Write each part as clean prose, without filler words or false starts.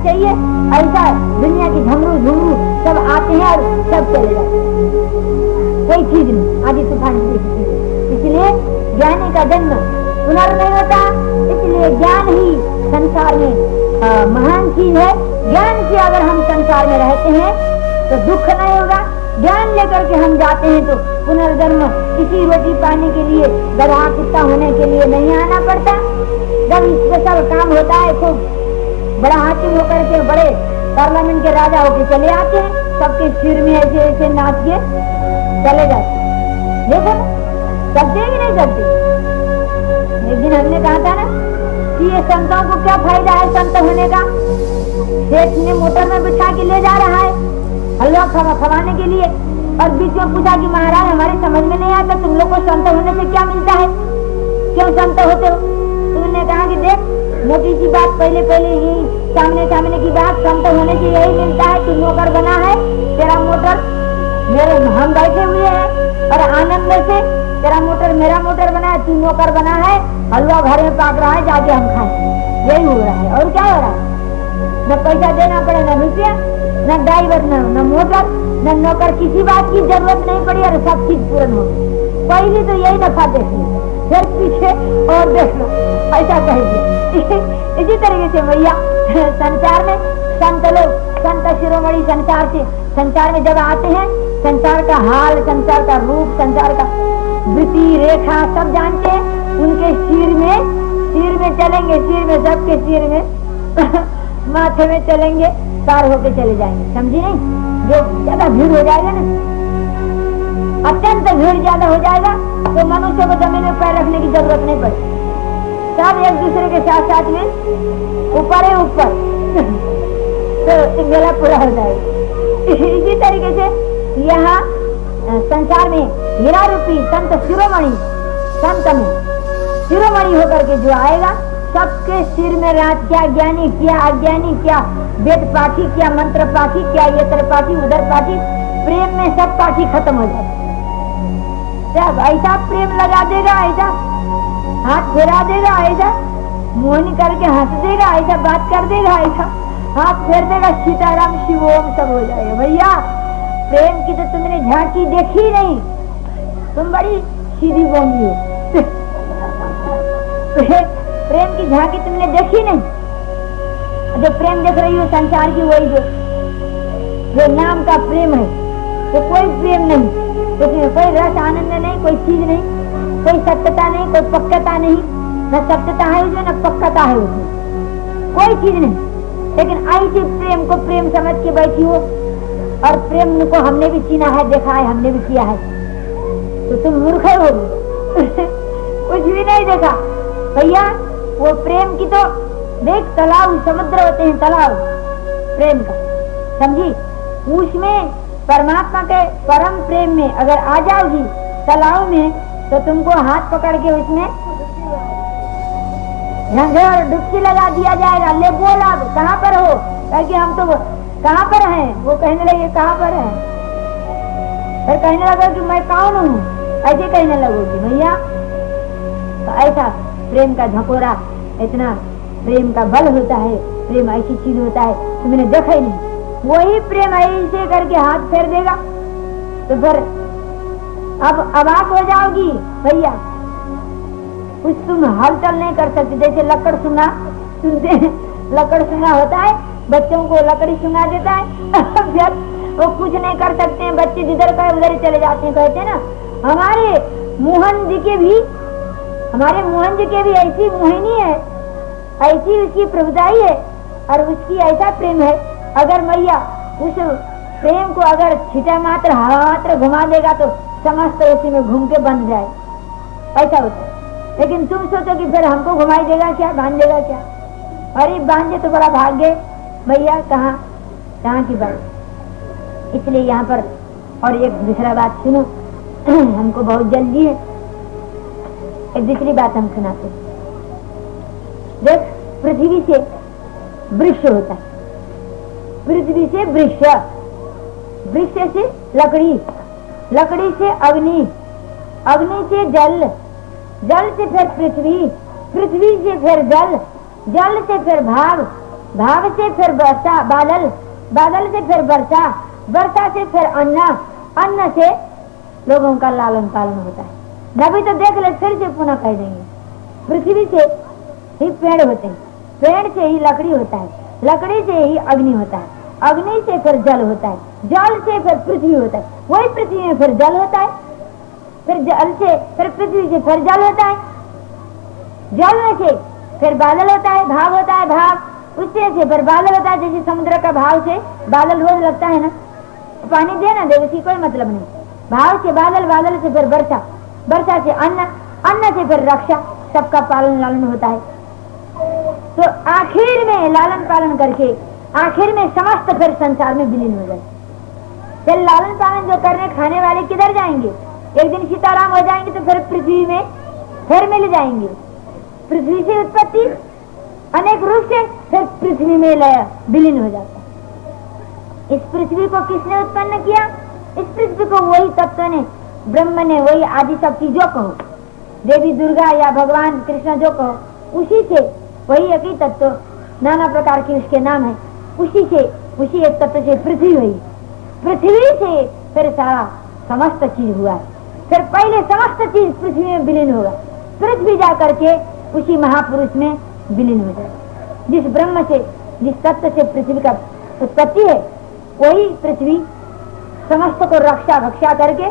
चाहिए, ऐसा दुनिया की झमरू झुमरू सब आते हैं और सब चले जाते हैं, कोई चीज नहीं आदि तूफान की। इसलिए ज्ञानी का जन्म पुनर् नहीं होता, इसलिए ज्ञान ही संसार में महान चीज है। ज्ञान से अगर हम संसार में रहते हैं तो दुख नहीं होगा। ज्ञान लेकर के हम जाते हैं तो पुनर्जन्म किसी रोटी पाने के लिए गधा कुत्ता होने के लिए नहीं आना पड़ता। जब इसमें सब काम होता है, खूब बड़ा हाकिम होकर के बड़े पार्लियामेंट के राजा होकर चले आते हैं, सबके सिर में ऐसे ऐसे नाच के चले जाते हैं। देखो करते कि नहीं करते। एक दिन हमने कहा था ना कि ये संतों को क्या फायदा है संत होने का। सेठ ने मोटर में बिठा के ले जा रहा है हलवा खवाने के लिए, और बीच में पूछा कि महाराज हमारे समझ में नहीं आता, तुम लोग को संत होने से क्या मिलता है, क्यों संत होते हो। तुमने कहा कि देख मोटी सी बात, पहले पहले ही सामने सामने की बात, संत होने से यही मिलता है, तू नौकर बना है, तेरा मोटर मेरे हम बैठे हुए हैं और आनंद से तेरा मोटर मेरा मोटर बना है, तू नौकर बना है, हलवा घर में पाक रहा है, जाके हम खाए, यही हो रहा है। और क्या हो रहा है, न पैसा देना पड़े, न रुपया, न ड्राइवर, न मोटर, न नौकर, किसी बात की जरूरत नहीं पड़ी और सब चीज पूर्ण हो गई। पहले तो यही दफा देख ली, फिर पीछे और देख लो, ऐसा कहेंगे। इसी तरीके से भैया संसार में संत लोग, संत शिरोमणि संसार में जब आते हैं, संसार का हाल, संसार का रूप, संसार का वृत्ति रेखा सब जानते हैं। उनके सिर में चलेंगे, सिर में सबके सिर में माथे में चलेंगे, पार होके चले जाएंगे, समझी नहीं। जो ज्यादा भीड़ हो जाएगा ना, अत्यंत भीड़ ज्यादा हो जाएगा तो मनुष्य को जमीन में पैर रखने की जरूरत नहीं पड़ेगी, सब एक दूसरे के साथ साथ में ऊपर है ऊपर तो मेला पूरा हो जाएगा। इसी तरीके से यहाँ संसार में हीरा रूपी संत शिरोमणि, संत में शिरोमणि होकर के जो आएगा, सबके सिर में रात, क्या ज्ञानी क्या अज्ञानी, क्या वेद पाठी, क्या मंत्र पाठी, क्या यत्र पाठी, उधर पाठी, प्रेम में सब पाठी खत्म हो जाए। सब ऐसा प्रेम लगा देगा, ऐसा हाथ फेरा देगा, ऐसा मोहनी करके हंस देगा, ऐसा बात कर देगा, ऐसा हाथ फेर देगा, सीताराम शिवोम सब हो जाएगा। भैया प्रेम की तो तुमने झांकी देखी नहीं, तुम बड़ी सीधी बोंगी हो। प्रेम की झांकी तुमने देखी नहीं। जो प्रेम देख रही हो संसार की, वही जो नाम का प्रेम है, तो कोई प्रेम नहीं, उसमें कोई रस आनंद नहीं, कोई चीज नहीं, कोई सत्यता नहीं, कोई पक्कता नहीं, न सत्यता है उसमें न पक्कता है उसमें, कोई चीज नहीं। लेकिन ऐसी प्रेम को प्रेम समझ के बैठी हो, और प्रेम को हमने भी चीना है, देखा है, हमने भी किया है, तो तुम मूर्ख हो कुछ भी नहीं देखा। भैया वो प्रेम की तो देख, तालाब समुद्र होते हैं, तालाब प्रेम का, समझी। उसमें परमात्मा के परम प्रेम में अगर आ जाओगी तालाब में, तो तुमको हाथ पकड़ के उसमें डुबकी लगा दिया जाएगा। ले बोल आप कहाँ पर हो, ताकि हम तो कहाँ पर हैं। वो कहने लगे कहाँ पर है, फिर कहने लगा कि मैं कौन हूँ, ऐसे कहने लगोगी भैया। तो ऐसा प्रेम का झकोरा, इतना प्रेम का बल होता है, प्रेम ऐसी चीज होता है तुमने देखा ही नहीं। वही प्रेम ऐसे करके हाथ फेर देगा तो फिर अब अवाक हो जाओगी भैया, कुछ तुम हलचल नहीं कर सकते। जैसे लकड़ सुना सुनते, लकड़ सुना होता है, बच्चों को लकड़ी सुना देता है फिर वो कुछ नहीं कर सकते हैं, बच्चे जिधर का उधर ही चले जाते हैं। कहते हैं ना हमारे मोहन जी के भी ऐसी मोहिनी है, ऐसी उसकी प्रभुताई है और उसकी ऐसा प्रेम है। अगर मैया उस प्रेम को अगर छिटा मात्र हवा मात्र घुमा देगा तो समस्त उसी में घूम के बंध जाए, ऐसा होता है। लेकिन तुम सोचो कि फिर हमको घुमाई देगा क्या, बांध देगा क्या। अरे बांधे तो बड़ा भाग्य भैया, कहाँ की बात। इसलिए यहाँ पर और एक दूसरा बात सुनो हमको बहुत जल्दी है, एक दूसरी बात हम सुनाते। देख पृथ्वी से वृक्ष होता है, पृथ्वी से वृक्ष, वृक्ष से लकड़ी, लकड़ी से अग्नि, अग्नि से जल, जल से फिर पृथ्वी, पृथ्वी से फिर जल, जल से फिर भाग, भाव से फिर वर्षा, बादल, बादल से फिर वर्षा, वर्षा से फिर अन्न, अन्न से लोगों का लालन पालन होता है। नबी तो देख ले, फिर से पुनः कह देंगे, पृथ्वी से ही पेड़ होते हैं, पेड़ से ही लकड़ी होता है, लकड़ी से ही अग्नि होता है, अग्नि से फिर जल होता है, जल से फिर पृथ्वी होता है, वही पृथ्वी में फिर जल होता है, फिर जल से फिर पृथ्वी से फिर जल होता है, जल में से फिर बादल होता है, भाव होता है, भाव उससे से फिर बादल होता है। जैसे समुद्र का भाव से बादल रोज लगता है ना, पानी दे ना दे उसी कोई मतलब नहीं। भाव से बादल, बादल से फिर वर्षा, वर्षा से अन्न, अन्न से फिर रक्षा, सबका पालन लालन होता है। तो आखिर में लालन पालन करके आखिर में समस्त फिर संसार में विलीन हो जाए। फिर लालन पालन जो करने खाने वाले किधर जाएंगे? एक दिन सीताराम हो जाएंगे तो फिर पृथ्वी में फिर मिल जाएंगे। पृथ्वी से उत्पत्ति अनेक रूप से फिर पृथ्वी में लय विलीन हो जाता है। इस पृथ्वी को किसने उत्पन्न किया? इस पृथ्वी को वही तत्व ने, ब्रह्म ने, वही आदि शक्ति जो कहो, देवी दुर्गा या भगवान कृष्ण जो कहो, उसी से, वही एक ही तत्व, नाना प्रकार के उसके नाम है, उसी से, उसी एक तत्व से पृथ्वी हुई। पृथ्वी से फिर सारा समस्त चीज हुआ। फिर पहले समस्त चीज पृथ्वी में विलीन होगा, पृथ्वी जा करके उसी महापुरुष में विलीन हो जाए। जिस ब्रह्म से, जिस तत्व से पृथ्वी का उत्पत्ति है, वही पृथ्वी समस्त को रक्षा भक्षा करके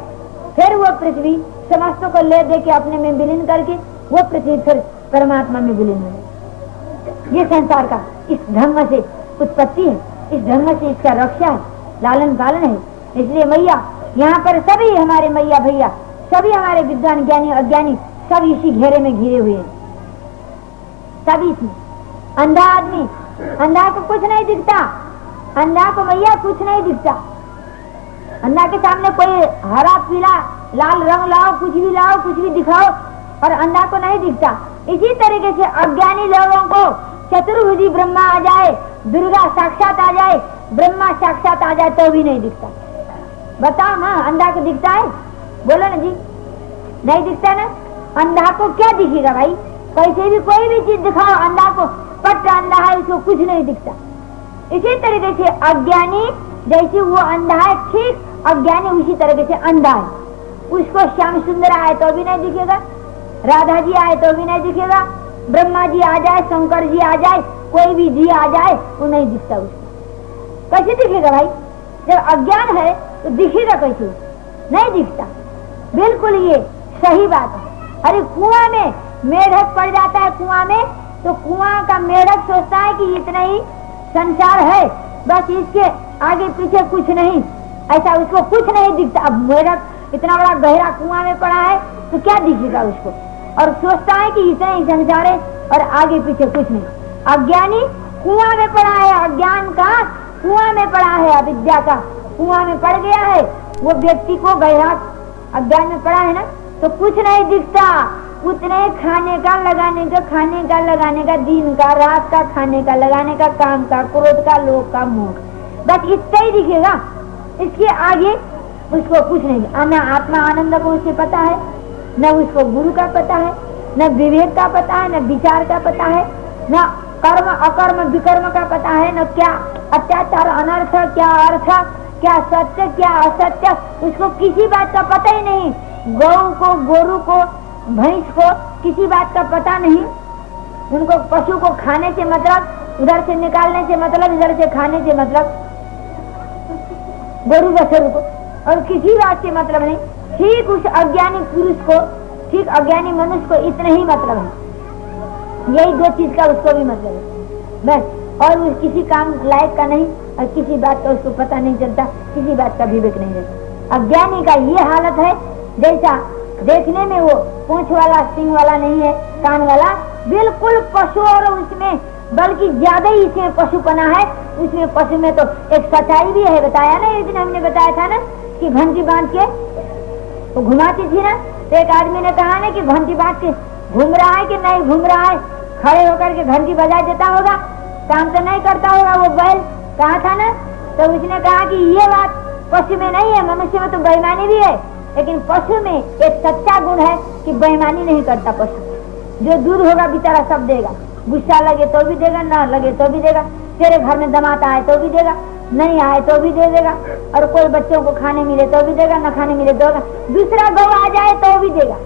फिर वो पृथ्वी समस्त को ले दे के अपने में विलीन करके वो पृथ्वी फिर परमात्मा में विलीन हो जाए। ये संसार का इस धर्म से उत्पत्ति है, इस धर्म से इसका रक्षा है, लालन पालन है। इसलिए मैया यहाँ पर सभी हमारे मैया भैया, सभी हमारे विद्वान ज्ञानी अज्ञानी सब इसी घेरे में घिरे हुए हैं। सभी थी। अंधा आदमी, अंधा को कुछ नहीं दिखता, अंधा को मैया कुछ नहीं दिखता। अंधा के सामने कोई हरा पीला लाल रंग लाओ, कुछ भी लाओ, कुछ भी दिखाओ, और अंधा को नहीं दिखता। इसी तरीके से अज्ञानी लोगों को चतुर्भुजी ब्रह्मा आ जाए, दुर्गा साक्षात आ जाए, ब्रह्मा साक्षात आ जाए तो भी नहीं दिखता। बताओ ना, अंधा को दिखता है? बोलो ना जी, नहीं दिखता ना। अंधा को क्या दिखेगा भाई? कैसे भी कोई भी चीज दिखाओ, अंधा को पट अंधा है, उसको कुछ नहीं दिखता। इसी तरीके से अज्ञानी जैसे वो अंधा है, ठीक अज्ञानी उसी तरीके से अंधा है। उसको श्याम सुंदर आए तो भी नहीं दिखेगा, राधा जी आए तो भी नहीं दिखेगा, ब्रह्मा जी आ जाए, शंकर जी आ जाए, कोई भी जी आ जाए, वो नहीं दिखता उसको। कैसे दिखेगा भाई? जब अज्ञान है तो दिखेगा कैसे? नहीं दिखता। बिल्कुल ये सही बात है। अरे कुआं में मेढक पड़ जाता है, कुआं में, तो कुआं का मेढक सोचता है कि इतना ही संसार है, बस इसके आगे पीछे कुछ नहीं, ऐसा उसको कुछ नहीं दिखता। अब मेढक इतना बड़ा गहरा कुआं में पड़ा है तो क्या दिखेगा उसको? और सोचता है कि इतना ही संसार है और आगे पीछे कुछ नहीं। अज्ञानी कुआं में पड़ा है, अज्ञान का कुआं में पड़ा है, अविद्या का कुआं में पड़ गया है। वो व्यक्ति को गहरा अज्ञान में पड़ा है ना, तो कुछ नहीं दिखता। उतने खाने का लगाने का, खाने का लगाने का, दिन का रात का, खाने का लगाने का, काम का, क्रोध का, लोभ का, मोह, बस इतना ही दिखेगा। इसके आगे उसको कुछ नहीं। न आत्मा आनंद को उसे पता है, न उसको गुरु का पता है, न विवेक का पता है, न विचार का पता है, न कर्म अकर्म विकर्म का पता है, न क्या अत्याचार अनर्थ, क्या अर्थ, क्या सत्य, क्या असत्य, उसको किसी बात का पता ही नहीं। गौ को, गोरु को, भैंस को किसी बात का पता नहीं। उनको पशु को खाने से मतलब, उधर से निकालने से मतलब, इधर से खाने से मतलब, गोरु बछरू को, और किसी बात से मतलब नहीं। ठीक उस अज्ञानी पुरुष को, ठीक अज्ञानी मनुष्य को इतना ही मतलब है। यही दो चीज का उसको भी मतलब है बस। और उस किसी काम लायक का नहीं, और किसी बात का उसको पता नहीं चलता, किसी बात का विवेक नहीं रहता। अज्ञानी का ये हालत है, जैसा देखने में वो पूंछ वाला, सिंह वाला नहीं है, कान वाला, बिल्कुल पशु, और उसमें बल्कि ज्यादा ही इसमें पशुपना है। उसमें पशु में तो एक सच्चाई भी है, बताया ना, एक दिन हमने बताया था ना कि घंटी बांध के वो घुमाती थी ना, तो एक आदमी ने कहा ना कि घंटी बांध के घूम रहा है कि नहीं घूम रहा है, खड़े होकर के घंटी बजा देता होगा, काम तो नहीं करता होगा वो बैल, कहा था ना। तो उसने कहा कि ये बात पशु में नहीं है, मनुष्य में तो बेईमानी भी है, लेकिन पशु में एक सच्चा गुण है कि बेईमानी नहीं करता पशु। जो दूध होगा बेचारा सब देगा, गुस्सा लगे तो भी देगा, ना लगे तो भी देगा। तेरे घर में दमाता आए तो भी देगा, नहीं आए तो भी दे देगा, और कोई बच्चों को खाने मिले तो भी देगा, न खाने मिले तो देगा, दूसरा गौ आ जाए तो भी देगा।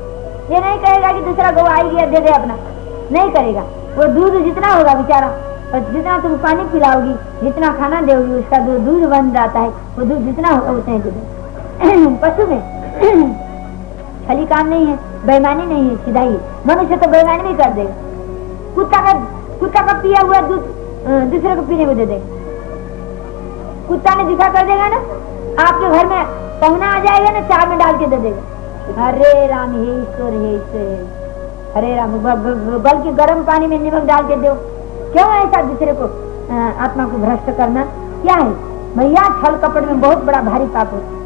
ये नहीं कहेगा कि दूसरा गौ आई गया दे दे अपना, नहीं करेगा। वो दूध जितना होगा बेचारा, और जितना तुम पानी पिलाओगी, जितना खाना दोगी, उसका दूध बन जाता है, वो दूध जितना होगा उतना ही दे दे। पशु में खाली काम नहीं है, बेईमानी नहीं है, सीधा ही। मनुष्य तो बेईमानी भी कर देगा। कुत्ता का पिया हुआ दूध दूसरे को पीने को दे देगा। कुत्ता ने दिखा कर देगा ना, आपके घर में पहुना आ जाएगा ना, चाय में डाल के दे देगा, हरे राम हे ईश्वर हे ईश्वर, हरे राम, बल्कि गर्म पानी में नमक डाल के दो। क्यों ऐसा दूसरे को आत्मा को भ्रष्ट करना क्या है भैया? छल कपट में बहुत बड़ा भारी पाप होता है।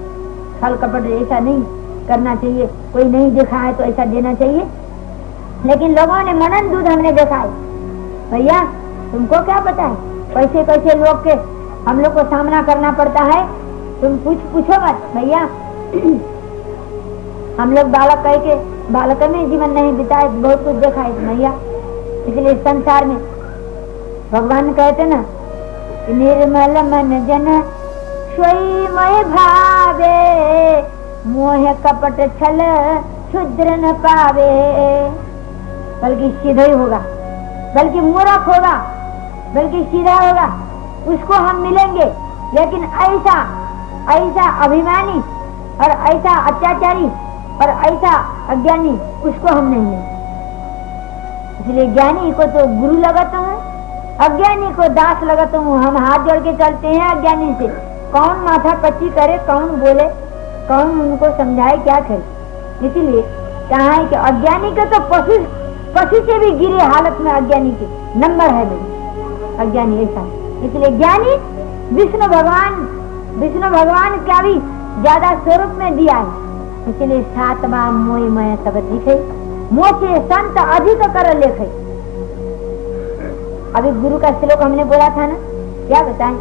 छल कपट ऐसा नहीं करना चाहिए। कोई नहीं देखा है तो ऐसा देना चाहिए, लेकिन लोगों ने मनन दूध हमने देखा है। भैया तुमको क्या पता है कैसे कैसे लोग के हम लोग को सामना करना पड़ता है। तुम पूछो मत भैया। हम लोग बालक कह के बालक में जीवन नहीं बिताए, बहुत कुछ देखा है भैया। इसलिए संसार में भगवान कहते ना, निर्मल मन जन सोई मोह भावे, मोह कपट छल क्षुद्र न पावे। बल्कि सीधा ही होगा, बल्कि मूर्ख होगा, बल्कि सीधा होगा, उसको हम मिलेंगे। लेकिन ऐसा अभिमानी और ऐसा अत्याचारी और ऐसा अज्ञानी, उसको हम नहीं मिलेंगे। इसलिए ज्ञानी को तो गुरु लगाता हूँ, अज्ञानी को दास लगाता हूँ। हम हाथ जोड़ के चलते हैं अज्ञानी से। कौन माथा पच्ची करे, कौन बोले, कौन उनको समझाए, क्या करे। इसीलिए कहा है कि अज्ञानी के तो पशु से भी गिरे हालत में अज्ञानी के नंबर है भाई, अज्ञानी ऐसा। इसलिए ज्ञानी विष्णु भगवान का भी ज्यादा स्वरूप में दिया है। इसलिए सातवा मोय मय सब दिखे, मोचे संत अधिक कर लेखे। अभी गुरु का श्लोक हमने बोला था ना, क्या बताएं?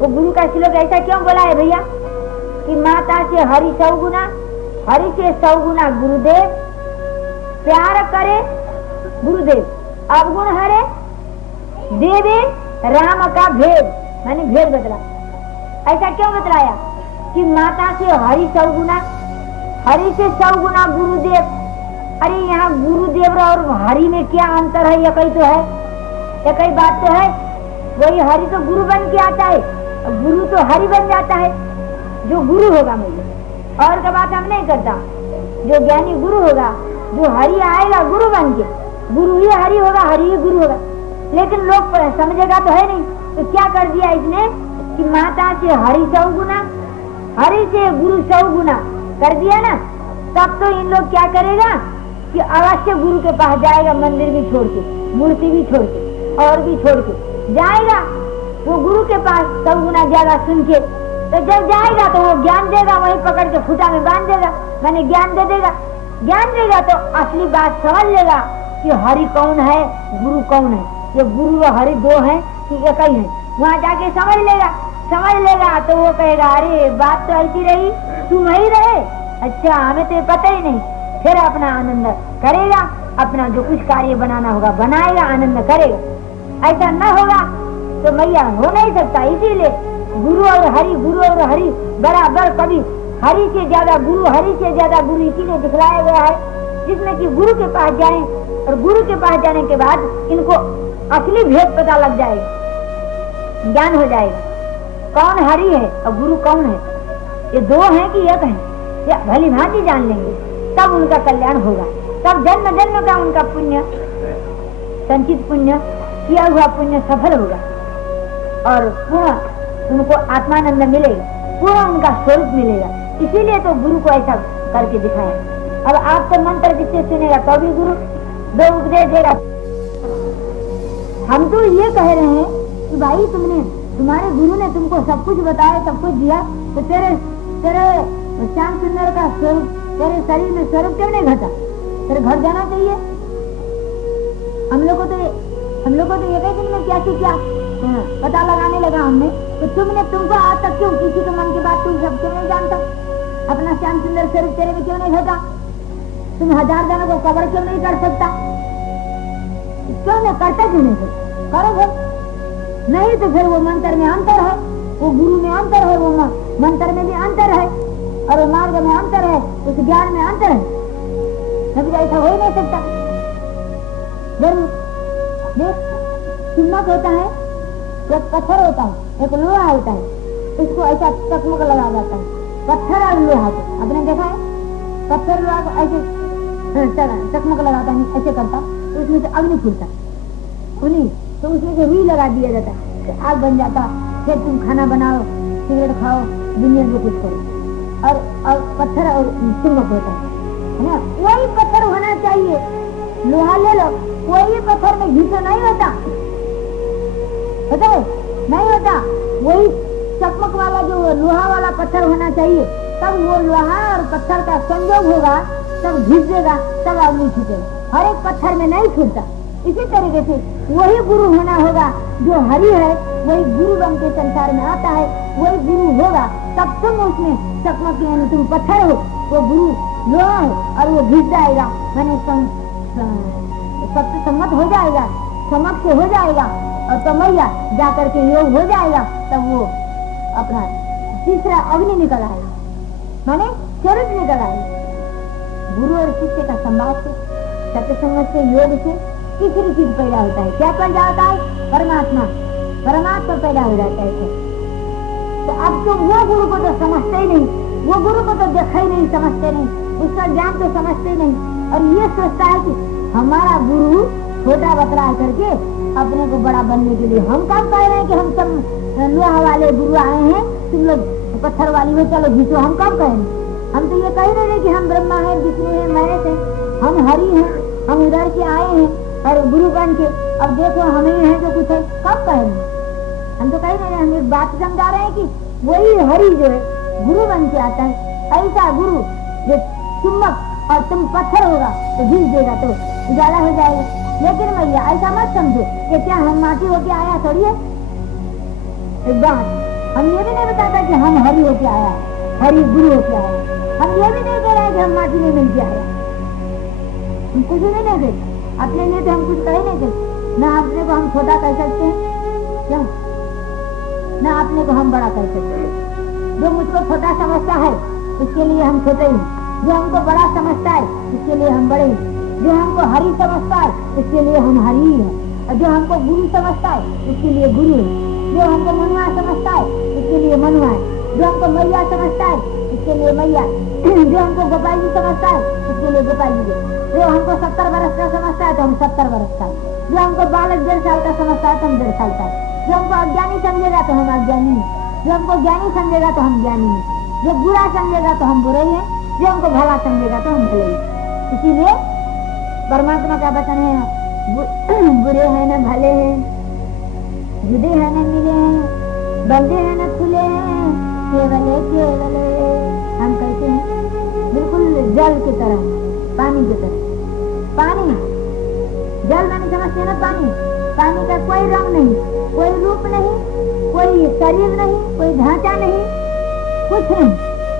वो गुरु का श्लोक ऐसा क्यों बोला है भैया कि माता से हरि 100 गुना, हरि से 100 गुना गुरुदेव, प्यार करे गुरुदेव, अवगुण हरे देवे राम का भेद, मैंने भेद बतला। ऐसा क्यों बतलाया कि माता से हरि 100 गुना, हरि से 100 गुना गुरुदेव। अरे यहाँ गुरुदेव और हरि में क्या अंतर है? ये कहीं तो है, ये कई बात तो है। वही हरि तो गुरु बन के आता है, गुरु तो हरि बन जाता है। जो गुरु होगा मुझे और का बात हम नहीं करता, जो ज्ञानी गुरु होगा, जो हरि आएगा गुरु बन के, गुरु ही हरि होगा, हरि ही गुरु होगा। लेकिन लोग समझेगा तो है नहीं, तो क्या कर दिया इसने कि माता से हरि 100 गुना, हरि से गुरु 100 गुना कर दिया ना। तब तो इन लोग क्या करेगा कि अवश्य गुरु के पास जाएगा, मंदिर भी छोड़ के, मूर्ति भी छोड़ के, और भी छोड़ के जाएगा वो गुरु के पास 100 गुना ज्यादा सुन के। तो जब जाएगा तो वो ज्ञान देगा, वही पकड़ के फूटा में बांध देगा, मैंने ज्ञान दे देगा। ज्ञान देगा तो असली बात समझ लेगा कि हरि कौन है, गुरु कौन है। ये गुरु और हरि दो हैं कि एक ही है, वहाँ जाके समझ लेगा तो वो कहेगा अरे बात तो ऐसी रही, तुम ही रहे, अच्छा हमें तो पता ही नहीं। फिर अपना आनंद करेगा, अपना जो कुछ कार्य बनाना होगा बनाएगा, आनंद करेगा। ऐसा न होगा तो मैया हो नहीं सकता। इसीलिए गुरु और हरि बराबर, कभी हरि से ज्यादा गुरु इसीलिए दिखलाया गया है, जिसमें कि गुरु के पास जाएं, और गुरु के पास जाने के बाद इनको असली भेद पता लग जाएगा, ज्ञान हो जाएगा कौन हरि है और गुरु कौन है, ये दो हैं कि एक है, या भली भांति जान लेंगे, तब उनका कल्याण होगा। तब जन्म जन्म का उनका पुण्य, संचित पुण्य, किया हुआ पुण्य सफल होगा, और पूर्ण उनको आत्मानंद मिलेगा, पूर्ण उनका स्वरूप मिलेगा। इसीलिए तो गुरु को ऐसा करके दिखाया। अब आप तो मंत्र किससे सुनेगा, तो भी गुरु दो उपदेश देगा। हम तो ये कह रहे हैं कि भाई तुम्हारे गुरु ने तुमको सब कुछ बताया, सब कुछ दिया, तो तेरे श्याम सुंदर का स्वरूप तेरे शरीर में स्वरूप क्यों नहीं घटा? तेरे घर जाना चाहिए। हम लोग को तो एक ही दिन में क्या पता लगाने लगा हमने, तो तुमको आज तक क्यों किसी के मन की बात तुम सब क्यों नहीं जानता? अपना श्याम सुंदर स्वरूप तेरे में क्यों नहीं घटा? तुम 1000 जनों को कवर क्यों नहीं कर सकता? क्यों नहीं करता, क्यों नहीं करता? करो भाई, नहीं तो फिर वो मंत्र में अंतर है, वो गुरु में अंतर है, वो मंत्र में भी अंतर है, और वो मार्ग में अंतर है, उस ज्ञान में अंतर है। कभी ऐसा हो ही नहीं सकता। जरूर देख, चुम्बक होता है, एक पत्थर होता है, एक लोहा होता है, इसको ऐसा चकमक लगा जाता है, पत्थर और लोहा को। आपने देखा है पत्थर लोहा को ऐसे चकमक लगाता है, ऐसे करता तो उसमें से अग्नि फूटता, खुली तो उसमें से रुई लगा दिया जाता है तो आग बन जाता। फिर तुम खाना बनाओ, सिगरेट खाओ, दुनिया में कुछ करो। और पत्थर और चुम्बक होता है ना, वही पत्थर होना चाहिए। लोहा ले लो, कोई पत्थर में घी तो नहीं होता, होता है नहीं होता, वही चकमक वाला जो लोहा वाला पत्थर होना चाहिए, तब वो लोहा और पत्थर का संयोग होगा, तब घिसेगा, तब अग्नि छूटेगा। हर एक पत्थर में नहीं छूटता। इसी तरीके से वही गुरु होना होगा, जो हरि है वही गुरु बन के संसार में आता है, वही गुरु होगा, तब तुम उसमें चकमक यानी तुम पत्थर हो, वो गुरु लोहा हो, और वो घिस जाएगा, मैंने सत्य सम्मत हो जाएगा, समक्ष हो जाएगा, और तो मैया जाकर के योग हो जाएगा, तब वो अपना तीसरा अग्नि निकल आएगा, माने चरित्र निकल आएगा। गुरु और शिष्य का संवाद से, सत्य संगत से, योग से तीसरी चीज पैदा होता है। क्या पैदा होता है? परमात्मा, परमात्मा पैदा हो जाता है। तो अब तो वो गुरु को तो समझते ही नहीं, वो गुरु को तो देखा ही नहीं, समझते नहीं, उसका ज्ञान तो समझते ही नहीं, और ये सोचता है कि हमारा गुरु छोटा बतला करके अपने को बड़ा बनने के लिए हम काम कर रहे हैं कि हम सब लोहा वाले गुरु आए हैं, तुम लोग पत्थर वाली हो, चलो घिसो, हम काम करेंगे। हम तो ये कह रहे हैं कि हम ब्रह्मा हैं, विष्णु हैं, महेश हैं, हम हरि हैं, हम उधर से आए हैं और गुरु बन के अब देखो हम ही हैं जो कुछ है, कब कहेंगे? हम तो कह रहे हैं, हम एक बात समझा रहे हैं कि वही हरि जो है गुरु बन के आता है। ऐसा गुरु जो चुम्बक और तुम पत्थर होगा तो घिस देगा तो उजाला हो जाएगा। लेकिन भैया ऐसा मत समझो कि क्या हम माटी होके आया थोड़ी है। एक बात हम ये भी नहीं बताता कि हम हरि होके आया, हरि गुरु होके आया। हम ये भी नहीं कह रहे हैं कि हम माटी में मिल के आया, हम कुछ भी नहीं थे अपने लिए, तो हम कुछ कह नहीं थे ना। अपने को हम छोटा कह सकते हैं क्या? ना अपने को हम बड़ा कह सकते हैं। जो मुझको छोटा समझता है उसके लिए हम छोटे ही, जो हमको बड़ा समझता है उसके लिए हम बड़े ही, जो हमको हरि समझता है उसके लिए हम हरि ही है, और जो हमको गुरु समझता है उसके लिए गुरु है, जो हमको मनुआ समझता है उसके लिए मनुआ है, जो हमको मैया समझता है उसके लिए मैया, जो हमको गोपाल जी समझता है उसके लिए गोपाल जी, जो हमको 70 वर्ष का समझता है तो हम 70 वर्ष का, जो हमको बालक 1.5 साल का समझता है तो हम 1.5 साल का, जो हमको अज्ञानी समझेगा तो हम अज्ञानी हैं, जो हमको ज्ञानी समझेगा तो हम ज्ञानी हैं, जो बुरा समझेगा तो हम बुरे हैं, जो हमको भला समझेगा तो हम भले हैं। इसीलिए परमात्मा का वचन है, बुरे हैं न भले हैं, जुदे हैं न मिले हैं, बंदे हैं न खुले हैं, केवले केवले। हम कहते हैं बिल्कुल जल की तरह, पानी की तरह। पानी जल मैंने समझते ना, पानी, पानी का कोई रंग नहीं, कोई रूप नहीं, कोई शरीर नहीं, कोई ढांचा नहीं, कुछ नहीं,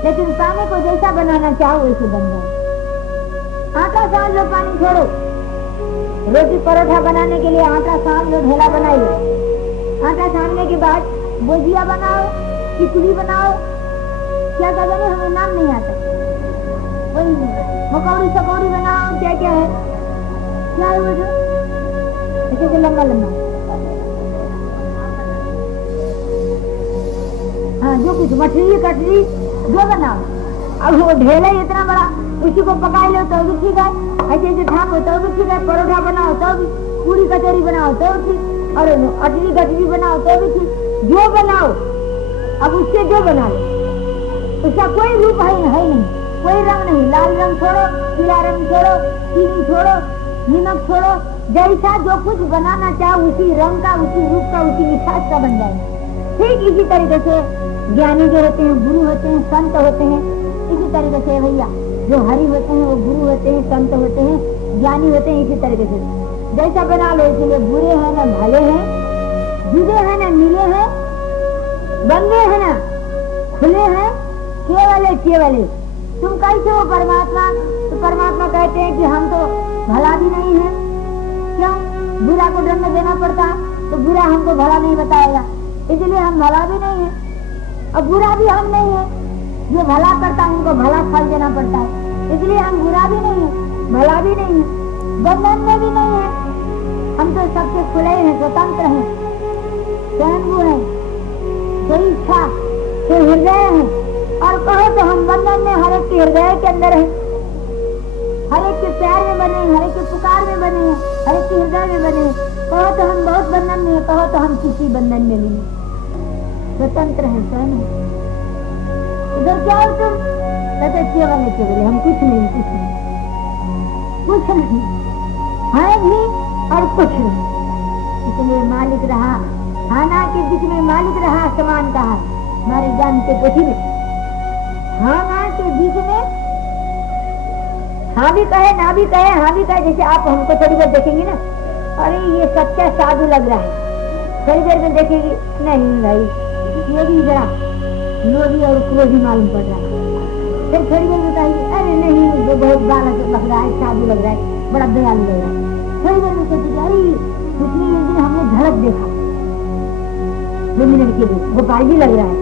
लेकिन पानी को जैसा बनाना चाहो वैसे बन जाए। आटा सान लो, पानी छोड़ो। रोटी परोठा बनाने के लिए आटा सान लो, ढेला बनाइए। आटा सानने के बाद भुजिया बनाओ, खिचड़ी बनाओ, क्या क्या बने हमें नाम नहीं आता, वही मकौड़ी सकौड़ी बनाओ, क्या क्या है, क्या है वो जो ऐसे लंबा लंबा, हाँ जो कुछ मछली कटरी जो बनाओ। अब वो ढेला इतना बड़ा, उसी को पका लो तो भी ठीक है, ऐसे ऐसे थामो तो भी ठीक है, परोठा बनाओ तो भी, पूरी कचौरी बनाओ तो भी ठीक, और अटरी गटरी बनाओ तो भी ठीक, जो बनाओ। अब उससे जो बना लो, उसका कोई रूप है नहीं, कोई रंग नहीं, लाल रंग छोड़ो, पीला रंग छोड़ो, चीनी छोड़ो, नमक छोड़ो, जैसा जो कुछ बनाना चाहो उसी रंग का, उसी रूप का, उसी मिठास का बन जाएगा। ठीक इसी तरीके से ज्ञानी जो होते हैं, गुरु होते हैं, संत होते हैं, इसी तरीके से भैया जो हरि होते हैं वो गुरु होते हैं, संत होते हैं, ज्ञानी होते हैं। इसी तरीके से जैसा बना लो। इसलिए बुरे हैं न भले हैं, जुदे हैं न मिले हैं, बंदे हैं न खुले हैं, केवले केवले। तुम कैसे हो परमात्मा? तो परमात्मा कहते हैं कि हम तो भला भी नहीं है। क्यों? बुरा को दंड देना पड़ता है, तो बुरा हमको भला नहीं बताएगा, इसलिए हम भला भी नहीं है और बुरा भी हम नहीं है। जो भला करता है उनको भला फल देना पड़ता है, इसलिए हम बुरा भी नहीं है भला भी नहीं है, बंधन में भी नहीं है। हम तो सबसे खुले हैं, स्वतंत्र हैं, स्वयं हैं, कोई इच्छा तो हृदय है। और कहो तो हम बंधन में हर एक के हृदय के अंदर है, हर एक के प्यार में बने, हर एक के पुकार में बने, हर एक के हृदय में बने। कहो तो हम बहुत बंधन में, कहो तो हम किसी बंधन में नहीं, स्वतंत्र हैं, स्वयं है। इधर क्या हो तुम? कहते केवल केवल हम कुछ नहीं, कुछ नहीं, कुछ नहीं है भी और कुछ नहीं। इसलिए मालिक रहा, हाना के बीच में मालिक रहा, समान कहा हमारे ज्ञान के पोथी में। हाना के बीच में हाँ भी कहे ना भी कहे, हाँ भी कहे। जैसे आप हमको थोड़ी देर देखेंगे ना, अरे ये सच्चा साधु लग रहा है, थोड़ी देर में देखेगी नहीं भाई ये भी जरा लोभी और क्रोधी मालूम पड़ रहा है। फिर थोड़ी देर बताइए अरे नहीं वो बहुत बालक लग रहा है, साधु लग रहा है, बड़ा दयालु लग रहा है। थोड़ी देर में सोचेगी अरे उसने एक दिन हमने झलक देखा 2 मिनट के लिए, गोपाल जी लग रहा है।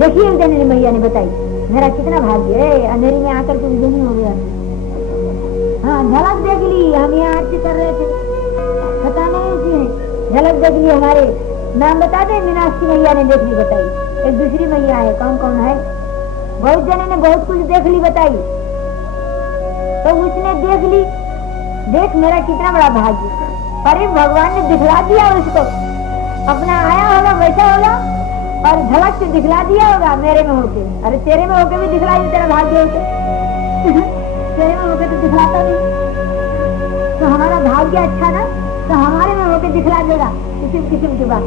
देखिए एक दिन मैया ने बताई मेरा कितना भाग्य है, अंधेरी में आकर के उजनी हो गया। हाँ झलक देख ली, हम यहाँ आरती कर रहे थे, पता नहीं उसी झलक देख ली। हमारे नाम बता दे, मीनाक्षी मैया ने देख ली बताई। एक दूसरी मैया है, कौन कौन है, बहुत जने ने बहुत कुछ देख ली बताई। तो उसने देख ली, देख मेरा कितना बड़ा भाग्य। अरे भगवान ने दिखला दिया उसको, अपना आया होगा वैसा होगा और झलक से दिखला दिया होगा मेरे में होके। अरे तेरे में होके भी दिखला दी, तेरा भाग्य होके तेरे में होके तो दिखलाता नहीं। तो हमारा भाग्य अच्छा ना, तो हमारे में होके दिखला देगा किसी किस्म की बात,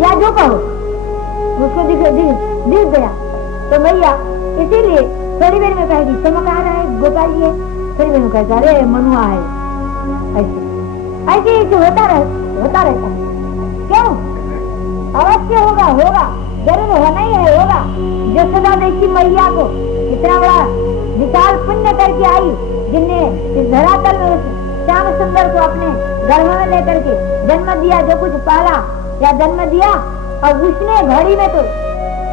या जो कहो उसको दिख गया। तो भैया इसीलिए थोड़ी देर में कहेगी चमकार है गोपाल जी है, थोड़ी देर में कहेगा अरे मनुआ है। ऐसे ऐसे होता रहता है। क्यों? अवश्य होगा, होगा जरूर होना ही है, होगा। जसोदा देखी मैया को इतना बड़ा विशाल पुण्य करके आई, जिनने इस धरातल में श्याम सुंदर को अपने गर्भ में लेकर के जन्म दिया, जो कुछ पाला या जन्म दिया। और उसने घड़ी में तो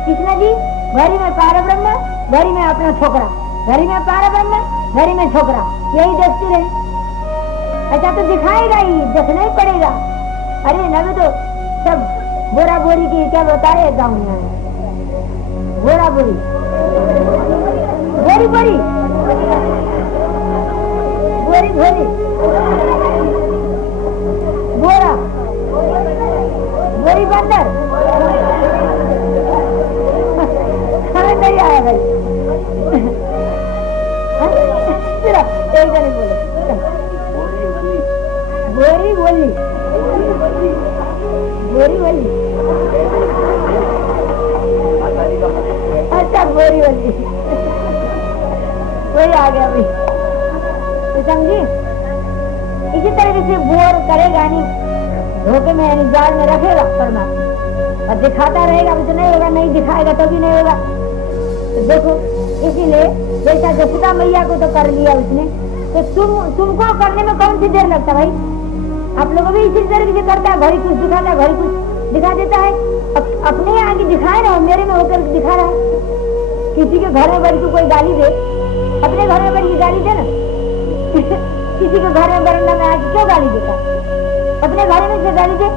किसने दी? घड़ी में पार ब्रह्म, घड़ी में अपना छोकरा, घड़ी में पार ब्रह्म, घड़ी में छोकरा, यही देखती रही। ऐसा तो दिखाएगा ही, देखना ही पड़ेगा। अरे नवे तो सब बोरा बोरी की क्या बताए गाँव में, बोरा बोरी बोरी बोरी बोरी बोरी बोरा बोरी बंदर नहीं आया भाई। एक जने बोले बोरी बोली बोरी बोली, अच्छा बोरी बोली वही आ गया भाई, तो समझी। इसी तरह से बोर करेगा नहीं, धोखे में यानी जाल में रखेगा परमात्मा, और दिखाता रहेगा तो नहीं होगा, नहीं दिखाएगा तो भी नहीं होगा। तो देखो इसीलिए जैसा जसोदा मैया को तो कर लिया उसने, तो तुमको करने में कौन सी देर लगता भाई? आप लोगों भी इसी तरह से करता है, घड़ी कुछ दिखाता है, घड़ी कुछ दिखा देता है। अपने आगे दिखाए ना, मेरे में होकर दिखा रहा है। किसी के घर में बैठ के कोई गाली दे, अपने घर में बैठ के गाली दे ना किसी के घर में बरंडा में आज क्यों गाली देता? अपने घर में से गाली दे,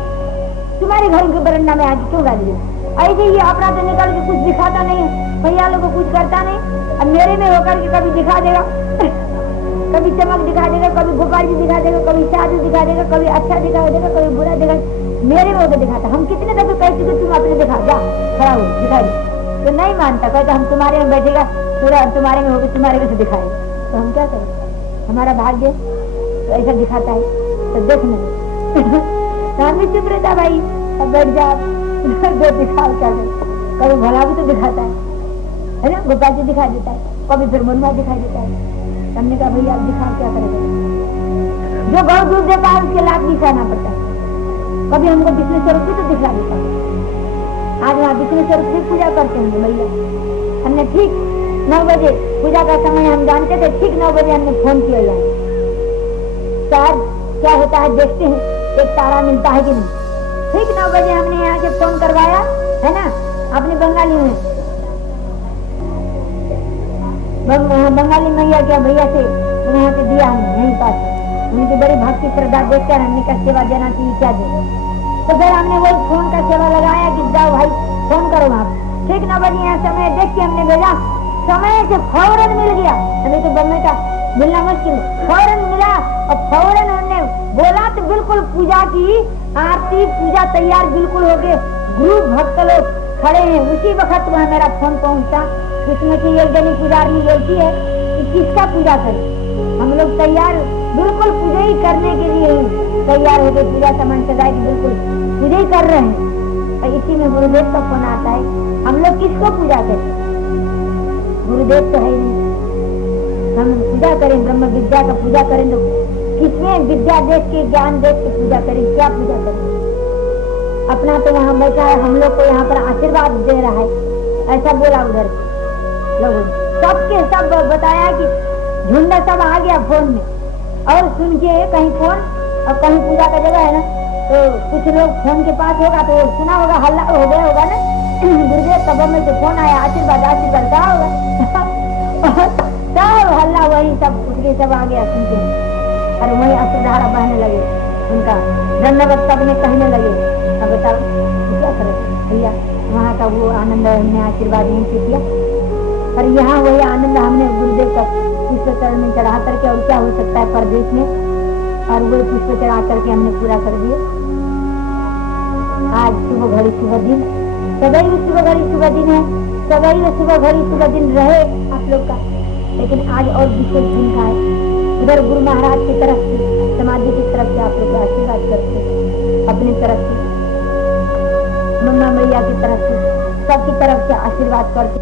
तुम्हारे घर के बरंडा में आज क्यों गाली दे? ऐसे ये अपना तो निकल के कुछ दिखाता नहीं है, भैया लोग को कुछ करता नहीं। अब मेरे में होकर के कभी दिखा देगा कभी चमक दिखा देगा, कभी गोपाल जी दिखा देगा, कभी साधु दिखा देगा, कभी अच्छा दिखा देगा, कभी बुरा दिखा। मेरे में होकर दिखाता। हम कितने दफे कह चुके तुम अपने दिखा, जा खड़ा हो दिखाई, तो नहीं मानता, कहता हम तुम्हारे में बैठेगा, पूरा तुम्हारे में होकर तुम्हारे में से दिखाए। तो हम क्या करें? हमारा भाग्य तो ऐसा दिखाता है, तो देखने तो हम भी चुप रहता भाई, अब बैठ जा जो दिखाओ क्या करे। कभी भला भी तो दिखाता है ना, गोपाल जी दिखा देता है, कभी फिर मनुआ दिखाई देता है। हमने कहा भैया आप दिखा क्या करेगा? जो गौ दूध देता है उसके लाभ भी सहना पड़ता है। कभी हमको विष्णु स्वरूप भी तो दिखला देता है। आज वहाँ विष्णु स्वरूप की पूजा करते होंगे भैया, हमने ठीक 9 बजे पूजा का समय हम जानते थे, ठीक 9 बजे हमने फोन किया। तो आज क्या होता है देखते हैं। एक तारा मिलता है कि नहीं। ठीक 9 बजे हमने यहाँ से फोन करवाया है ना अपनी बंगाली में, बंगाली मैया क्या भैया से यहाँ से दिया हमने यहीं पास। उनकी बड़ी भक्ति श्रद्धा देखकर हमने का सेवा देना चाहिए क्या दे, तो फिर हमने वही फोन का सेवा लगाया कि जाओ भाई फोन करो वहाँ। ठीक 9 बजे यहाँ समय देख के हमने भेजा, समय से फौरन मिल गया। अभी तो बम्बई का मिलना मुश्किल, फौरन मिला और फौरन हमने बोला तो बिल्कुल पूजा की आरती पूजा तैयार बिल्कुल हो गए। ग्रुप भक्त लोग खड़े हैं। उसी वक्त वहाँ मेरा फोन पहुँचा जिसमें कि एक जनी पुजारी बोलती है कि किसका पूजा करें। हम लोग तैयार बिल्कुल पूजा ही करने के लिए तैयार हो गए, पूजा सामान सजाए बिल्कुल पूजा ही कर रहे हैं। और इसी में गुरुदेव का फोन आता है, हम लोग किसको पूजा करें, गुरुदेव तो है ही नहीं। हम पूजा करें ब्रह्म विद्या का पूजा करें तो किसमें विद्या देख के ज्ञान देख के पूजा करें, क्या पूजा करें। अपना तो वहाँ बैठा है, हम लोग को यहाँ पर आशीर्वाद दे रहा है, ऐसा बोला उधर लोगों सबके सब बताया कि झुंड सब आ गया फोन में। और सुन के कहीं फोन और कहीं पूजा का जगह है ना, तो कुछ लोग फोन के पास होगा तो सुना होगा, हल्ला हो गया होगा ना गुरुदेव कब में तो फोन आया आशीर्वाद आशीर्वाद क्या होगा सब हल्ला वही सब उठ के सब आ गया सुन के। और वही अश्रुधारा बहने लगे, उनका धन्यवाद सबने कहने लगे। अब बताओ क्या करें भैया, वहाँ का वो आनंद हमने आशीर्वाद नहीं से किया, और यहाँ वही आनंद हमने गुरुदेव का पुष्प चरण में चढ़ा करके, और क्या हो सकता है परदेश में, और वो पुष्प चढ़ा करके हमने पूरा कर दिया। आज सुबह घड़ी शुभ दिन, सदैव सुबह घड़ी शुभ दिन है, सदैव सुबह घड़ी शुभ दिन रहे आप लोग का। लेकिन आज और विशेष दिन का है। उधर गुरु महाराज की तरफ से समाधि की तरफ से आप लोग आशीर्वाद करते, अपनी तरफ से मम्मा मैया की तरफ से सबकी तरफ से आशीर्वाद करते।